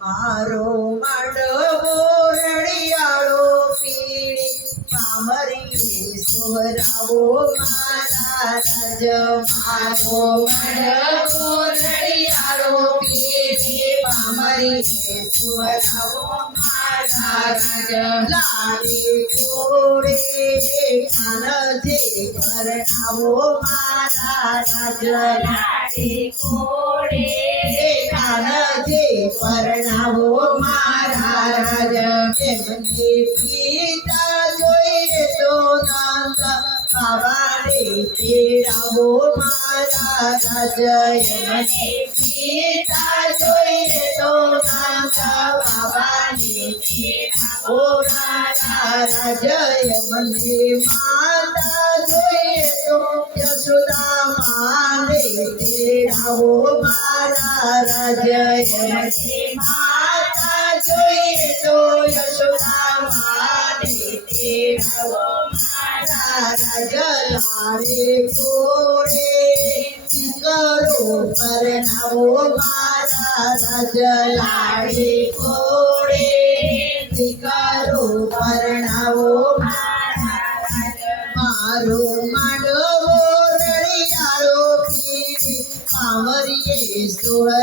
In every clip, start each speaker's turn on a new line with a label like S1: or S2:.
S1: મારો માડવો રડિયાળો પીડી મામરી સુવરાવો મારા રાજ મારો પરણાવો મારા રાજ લાડી કોડે કાનજે પરણાવો મારા રાજ એમને પિતા શ્રી રામો મારા રાજા સીતા જોઈને તો માતા બાબાની ઓ રાજા જય મને માતા જોઈને તો યશોદા માને તેરા હો મારા રાજા મને મા जलारे गोरे करो पर नवो मारा जलारे गोरे करो पर नवो मारो माडो रळी आलो की मावरी सोळा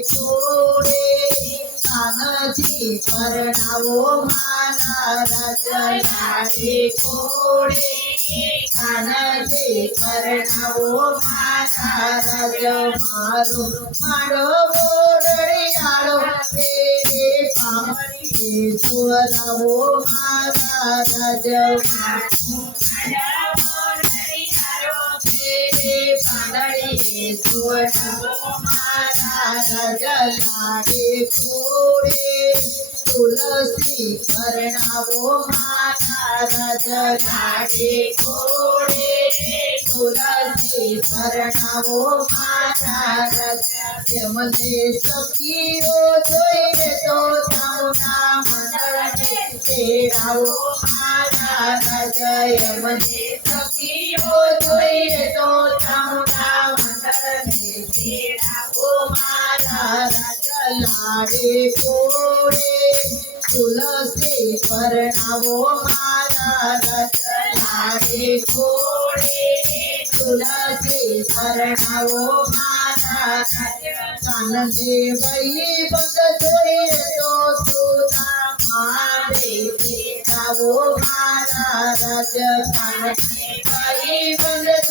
S1: कोरे सांगची कर्णावो मानारजनारे कोरे सांगची कर्णावो मानारज मारो मारो बोरडे आळो तेरे पामरी स्वरावो मानारज मारो પાડળી સુવરાવો મારા રાજ્ય લાગે કોડે તુલસી પરણાવો મારા રાજ્ય લાગે કોડે તુલસી પરણાવો મારા રાજ્ય મને સખીઓ જોઈએ તો ચામુંડા મંડળને તેડાવો મારા રાજ્ય મને સખીઓ જોઈએ તો ચામુંડા मेरा ओ मारा चलावे कोड़े तुलसी परणावो तुलसी परणावो मारा कान में वही भगत तो सुधा मारे। वो मारा रज। कान में वही भगत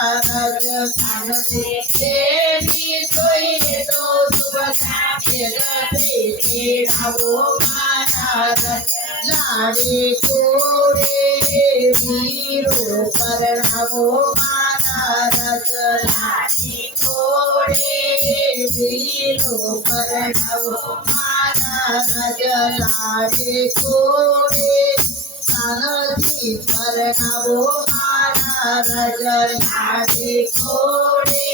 S1: સુભદ્રા ખેલ રે દેખાવો મારા રાજ્ય કાનને દેવી જોઈએ તો સુભદ્રા ખેલ રે દેખાવો મારા રાજ્ય લાડે કોડે વીરો પરણાવો મારા રાજ્ય લાડે કોડે વીરો પરણાવો મારા રાજ્ય લાડે કોડે કાનજી પરણાવો ગગનાદે ખોડે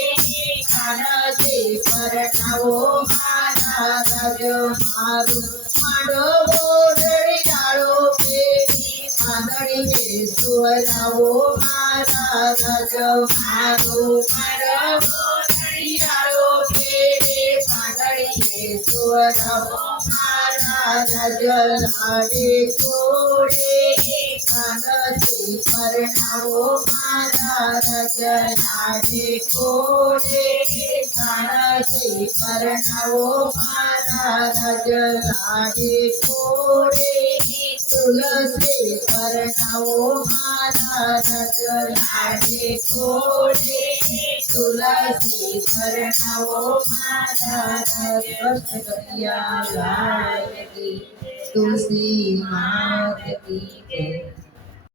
S1: કાનદે પરણવો મારા ગયો મારું મારો બોરડી ડાળો પેરી આંધળી સુવરાવો મારા ગયો મારું મારો બોરડી ડાળો પેરી આંધળી સુવરાવો મારા ગયો લાડે मनसे मरणवो मादारजनादि कोडे मनसे मरणवो मादारजनादि कोडे तुलसी मरणवो मादारजनादि कोडे तुलसी मरणवो मादारजनादि तुलसी मात की